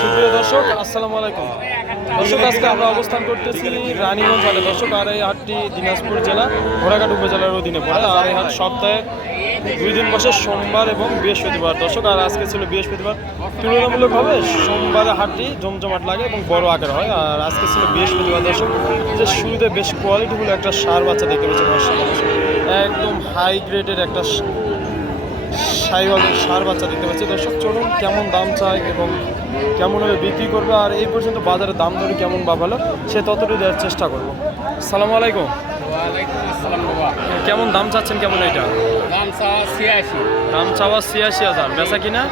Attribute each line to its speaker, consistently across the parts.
Speaker 1: সুপ্রিয় দর্শক, আসসালামু আলাইকুম। দর্শক, আজকে আমরা অবস্থান করতেছি রানীগঞ্জ হাটে। দর্শক, আর এই হাটটি দিনাজপুর জেলা, ঘোড়াঘাট উপজেলার অধীনে পড়ে। আর এই হাট সপ্তাহে দুই দিন বসে সোমবার এবং বৃহস্পতিবার। দর্শক, আর আজকে ছিল বৃহস্পতিবার। তুলনামূলক হবে সোমবারে হাটটি জমজমাট লাগে এবং বড় আকার হয়। আর আজকে ছিল বৃহস্পতিবার, দর্শক। যে শুরুতে বেশ কোয়ালিটিগুলো একটা সার বাচ্চা দেখতে পেয়েছে একদম হাই গ্রেডের একটা সাইওয়াল সার বাচ্চা দেখতে পাচ্ছি। দর্শক চলুন কেমন দাম চায় এবং কেমনভাবে বিক্রি করবে আর এই পর্যন্ত বাজারের দাম দরে কেমন বা ভালো সে ততটাই দেওয়ার চেষ্টা করব। সালাম আলাইকুম। কেমন দাম চাচ্ছেন কেমন এটা?
Speaker 2: দাম চাওয়া ছিয়াশি।
Speaker 1: দাম চাওয়া ছিয়াশি হাজার। বেচা কিনা?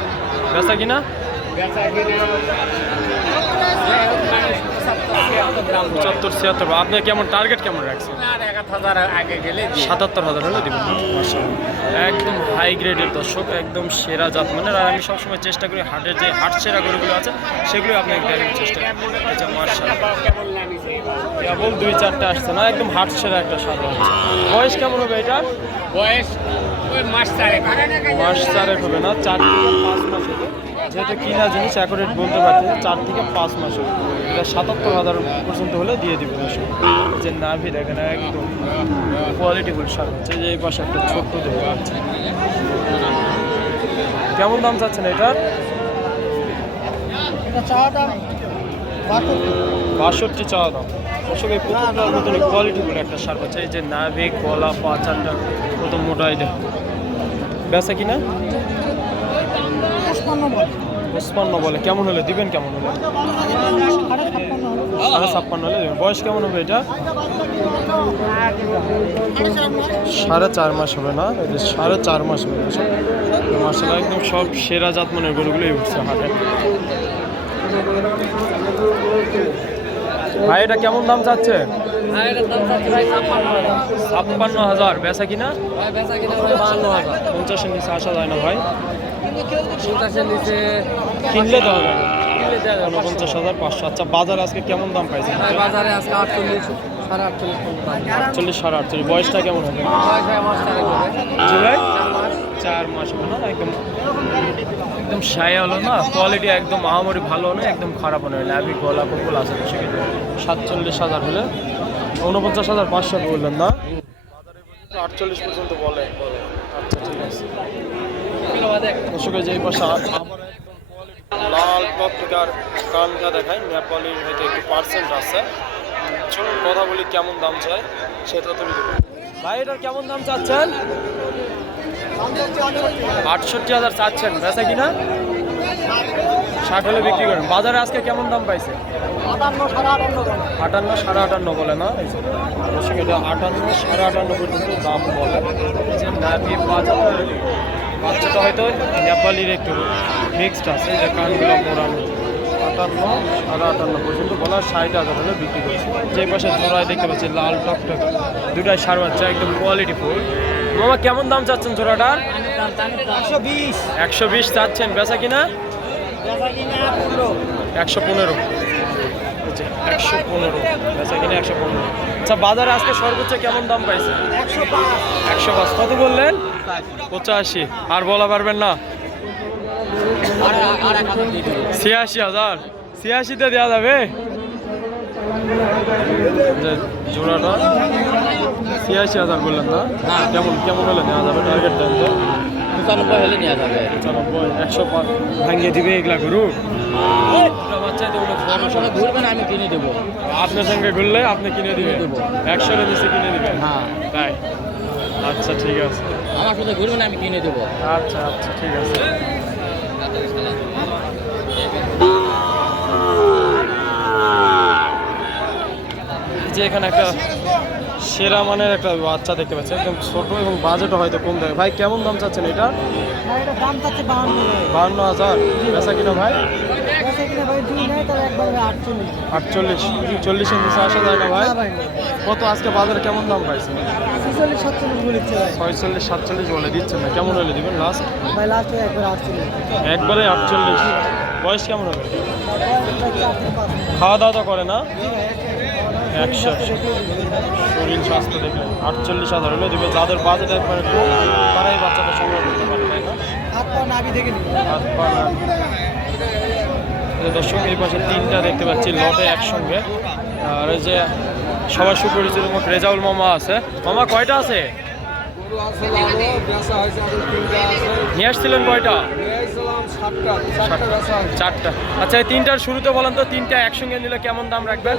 Speaker 1: বেচা কিনা?
Speaker 2: বেচা পঁচাত্তর, ছিয়াত্তর।
Speaker 1: আপনার কেমন টার্গেট কেমন রাখছেন?
Speaker 2: আর এক হাজার আগে গেলে
Speaker 1: সাতাত্তর হাজার হলে দিব। একদম হাই গ্রেডের দর্শক একদম সেরা জাত মানের। আর আমি সবসময় চেষ্টা করি হাটের যে হাট সেরা গরুগুলো আছে সেগুলো আপনাকে দেখানোর চেষ্টা করি।
Speaker 2: কেবল
Speaker 1: দুই চারটে আসছে না একদম হাট সেরা একটা হচ্ছে বয়স কেমন হবে এটা?
Speaker 2: বয়স মাস চারেক
Speaker 1: মাস চারেক হবে না চার পাঁচ যেহেতু কিনা জিনিস অ্যাকুরেট বলতে পারছি চার থেকে পাঁচ মাস হবে এটা সাতাত্তর হাজার পর্যন্ত হলে দিয়ে দিবে যে নাভি দেখেন একদম কোয়ালিটিফুল সার হচ্ছে যে এই পাশে একটা ছোট্ট পাচ্ছি কেমন দাম চাচ্ছেন এটার বাষট্টি। চাওয়া দাম। দর্শক এই প্রথমটার মতন কোয়ালিটিফুল একটা সার হচ্ছে। এই যে নাভি গলা পাচারটা প্রথম মোটাই দেয় বেচা কিনা? পঁচপান্ন বলে। কেমন হলে? দিবেন কেমন হলে? সাড়ে ছাপ্পান্ন হলে বয়স কেমন হবে এটা? সাড়ে চার মাস হবে না? সাড়ে চার মাস হবে মাসাল একদম সব সেরা জাত মনের গরুগুলোই উঠছে হাটে। ভাই, এটা কেমন দাম চাচ্ছে? ছাপ্পান্ন হাজার। বেচা কিনা? পঞ্চাশের নিচে আসা যায় না ভাই। কিনলে তো হবে উনপঞ্চাশ হাজার পাঁচশো। আচ্ছা বাজার আজকে কেমন দাম পাইছে
Speaker 2: বাজারে আজকে আটচল্লিশ সাড়ে আটচল্লিশ
Speaker 1: আটচল্লিশ সাড়ে আটচল্লিশ। বয়সটা কেমন হবে? জি ভাই? চার মাস। হবে না? একদম একদম হলো না? কোয়ালিটি একদম আহামরি ভালো না একদম খারাপ নয় ল্যাবি গলা আছে সেক্ষেত্রে সাতচল্লিশ হাজার হলে উনপঞ্চাশ হাজার পাঁচশো বললেন না? আটচল্লিশ পর্যন্ত বলে। আচ্ছা ঠিক আছে। দর্শকের যে পাশে লাল টকটকার কানটা দেখায় নেপালির হয়তো একটু পার্সেন্ট আছে। চলুন কথা বলি কেমন দাম চায় সেটা তুমি দেবো ভাই এটার কেমন দাম চাচ্ছেন? আটষট্টি হাজার চাচ্ছেন বেচা কিনা? ষাট হলে বিক্রি করেন। বাজারে আজকে কেমন দাম পাইছে? আটান্ন সাড়ে আটান্ন বলে না? এটা আটান্ন সাড়ে আটান্ন পর্যন্ত দাম বলে। বাজার বাচ্চাটা হয়তো নেপালির একটু মিক্সড আছে যে কানগুলো মোড়ানো। আটান্ন সাড়ে আটান্ন পর্যন্ত বলা ষাট হাজার হলে বিক্রি করছে। যে পাশে জোড়ায় দেখতে পাচ্ছি লাল টকটক। দুটাই সার বাচ্চা একদম কোয়ালিটি ফুল মামা কেমন দাম চাচ্ছেন জোড়াটার? একশো বিশ চাচ্ছেন বেচা কিনা? একশো পনেরো। একশো পনেরো। বেচা কিনা একশো পনেরো। আচ্ছা বাজারে আজকে সর্বোচ্চ কেমন দাম পাইছে? একশো পাঁচ। কত বললেন? পঁচাশি। আর বলা পারবেন না? ছিয়াশি হাজার। ছিয়াশিতে দেওয়া যাবে? যে জোড়াটা। ছিয়াশি হাজার বললেন না? কেমন কেমন হলে নেওয়া যাবে টার্গেট তো?
Speaker 2: পঁচানব্বই হলে নেওয়া যাবে।
Speaker 1: পঁচানব্বই একশো ভাঙিয়ে দিবে এগুলা গরু? বড় সড়ো।
Speaker 2: ঘুরবেন আমি কিনে দেবো।
Speaker 1: আপনার সঙ্গে ঘুরলে আপনি কিনে
Speaker 2: দেবো।
Speaker 1: একশো নিচে কিনে দিবেন?
Speaker 2: হ্যাঁ।
Speaker 1: তাই? আচ্ছা ঠিক আছে।
Speaker 2: আমার সাথে ঘুরবেন আমি কিনে দেবো।
Speaker 1: আচ্ছা আচ্ছা ঠিক আছে। যে এখানে একটা সেরা মানের একটা বাচ্চা দেখতে পাচ্ছি একদম ছোট এবং বাজেটও হয়তো কম দেয়। ভাই কেমন দাম চাচ্ছেন এটা?
Speaker 3: বাহান্ন।
Speaker 1: হাজার। বেচা কিনা ভাই?
Speaker 3: আটচল্লিশ।
Speaker 1: আটচল্লিশ। চল্লিশের নিচে আসা যায় না ভাই? কত আজকে বাজারে কেমন দাম
Speaker 3: সাতচল্লিশ
Speaker 1: ছয়চল্লিশ বলে দিচ্ছেন না। কেমন হলে দিবেন লাস্ট
Speaker 3: ভাই লাস্টে একবার
Speaker 1: একবারে আটচল্লিশ। বয়স কেমন হবে? খাওয়া দাওয়া তো করে না? একশো শরীর স্বাস্থ্য দেখে আটচল্লিশ হাজার হলে দিবে যাদের বাজেট একবারে কম তারাই বাচ্চাটা সংগ্রহ করতে পারে তাই না?
Speaker 3: হাত পা
Speaker 1: হাত পা দর্শক এই পাশে তিনটা দেখতে পাচ্ছি লটে একসঙ্গে। আর এই যে সবার সুপরিচিত মুখ রেজাউল মামা আছে। মামা কয়টা আছে? নিয়ে আসছিলেন কয়টা?
Speaker 2: চারটা।
Speaker 1: আচ্ছা এই তিনটার শুরুতে বলেন তো তিনটা একসঙ্গে নিলে কেমন দাম রাখবেন?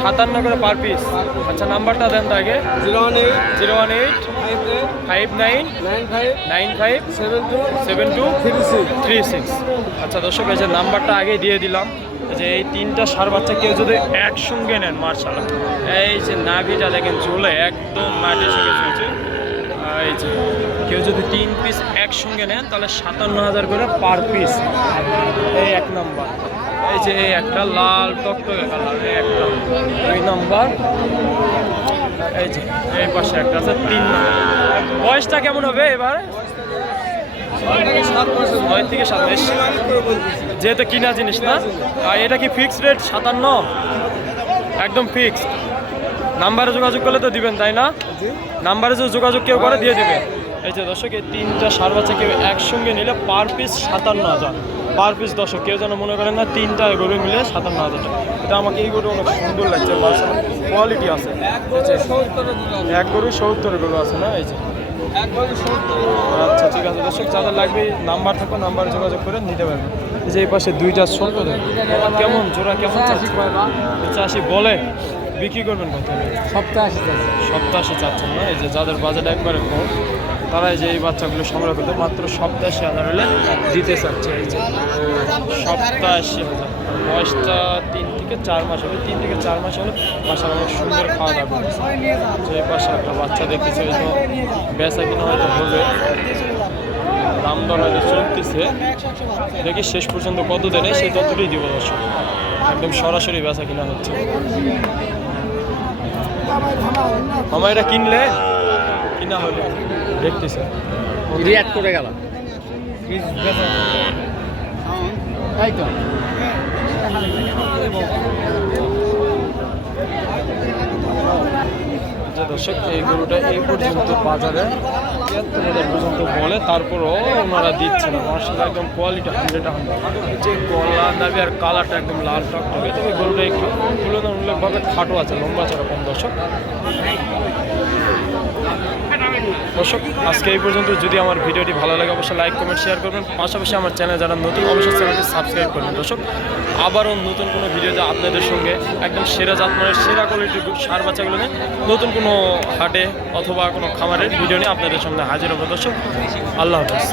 Speaker 2: সাতান্ন করে
Speaker 1: পার পিস আচ্ছা নাম্বারটা দেন তো আগে।
Speaker 2: Zero one eight.
Speaker 1: Zero one eight.
Speaker 2: Five
Speaker 1: nine.
Speaker 2: Nine five. Seven two.
Speaker 1: Seven two
Speaker 2: three six.
Speaker 1: আচ্ছা দর্শক এই যে নাম্বারটা আগে দিয়ে দিলাম। যে এই তিনটা সার বাচ্চা কেউ যদি একসঙ্গে নেন মার্শাল্লাহ। এই যে নাভিটা দেখেন চলে একদম মাটির সঙ্গে চলছে। এই যে, কেউ যদি তিন পিস একসঙ্গে নেন, তাহলে সাতান্ন হাজার করে পার পিস এই এক নম্বর এই যে, এই একটা লাল টকটকে কালার, এই একটা। দুই নাম্বার এই যে, এই পাশে একটা আছে, তিন নাম্বার বয়সটা কেমন হবে এবার? নয় থেকে সাত। যেহেতু কিনা জিনিস না এটা কি ফিক্সড রেট সাতান্ন? একদম ফিক্সড নাম্বারে যোগাযোগ করলে তো দিবেন তাই না? নাম্বারে যে যোগাযোগ কেউ করে দিয়ে দিবে। এই যে দর্শক এই তিনটা সার বাচ্চা কেউ একসঙ্গে নিলে পার পিস সাতান্ন হাজার। পার পিস দর্শক কেউ যেন মনে করেন না তিনটা গরু মিলে সাতান্ন হাজার টাকা। এটা আমাকে এই গরু অনেক সুন্দর লাগছে কোয়ালিটি আছে। এক গরু সত্তর গরু আছে না এই যে। আচ্ছা ঠিক আছে দর্শক যাদের লাগবে নাম্বার থাকো নাম্বার যোগাযোগ করে নিতে পারবেন। এই যে এই পাশে দুইটা ছোট কেমন জোড়া কেমন পঁচাশি বলে। বিক্রি করবেন কত?
Speaker 2: সপ্তাহে আসে
Speaker 1: সপ্তাহে চাচ্ছেন না? এই যে যাদের বাজেট একবারে কম তারা যে এই বাচ্চাগুলো সংগ্রহ করতে মাত্র সপ্তাহে হাজার হলে দিতে চাচ্ছে। এই যে সপ্তাহে হাজার। বয়সটা তিন থেকে চার মাস হবে তিন থেকে চার মাস হলে বাসার অনেক সুন্দর খাওয়া দাওয়া যে এই পাশে একটা বাচ্চা দেখতেছে হয়তো বেচা কিনা হয়তো হবে। দাম দর হয়তো চলতেছে। দেখি শেষ পর্যন্ত কত দেনে সেই ততটাই দিব দর্শক। একদম সরাসরি বেচা কিনা হচ্ছে। মামা এটা কিনলে কিনা হলে। দেখতেছে।
Speaker 2: রিয়াক্ট করে গেল? তাই তো?
Speaker 1: যে দর্শক, এই গরুটা এই পর্যন্ত বাজারে পর্যন্ত বলে, তারপরও ওনারা দিচ্ছে না মার্শাল একদম কোয়ালিটি হান্ড্রেড হান্ড্রেড যে গলা, দাবি আর কালারটা একদম লাল টক থাকে তবে গরুটা একটু তুলনামূলকভাবে খাটো আছে, লম্বা চড়া কম দর্শক। দর্শক, আজকে এই পর্যন্ত। যদি আমার ভিডিওটি ভালো লাগে, অবশ্যই লাইক কমেন্ট শেয়ার করবেন। পাশাপাশি আমার চ্যানেল যারা নতুন, অবশ্যই চ্যানেলটি সাবস্ক্রাইব করবেন। দর্শক, আবারও নতুন কোনো ভিডিওতে আপনাদের সঙ্গে একদম সেরা জাতমানের, সেরা কোয়ালিটির সার বাচ্চাগুলো নিয়ে নতুন কোনো হাটে অথবা কোনো খামারের ভিডিও নিয়ে আপনাদের সঙ্গে হাজির হব। দর্শক, আল্লাহ হাফেজ।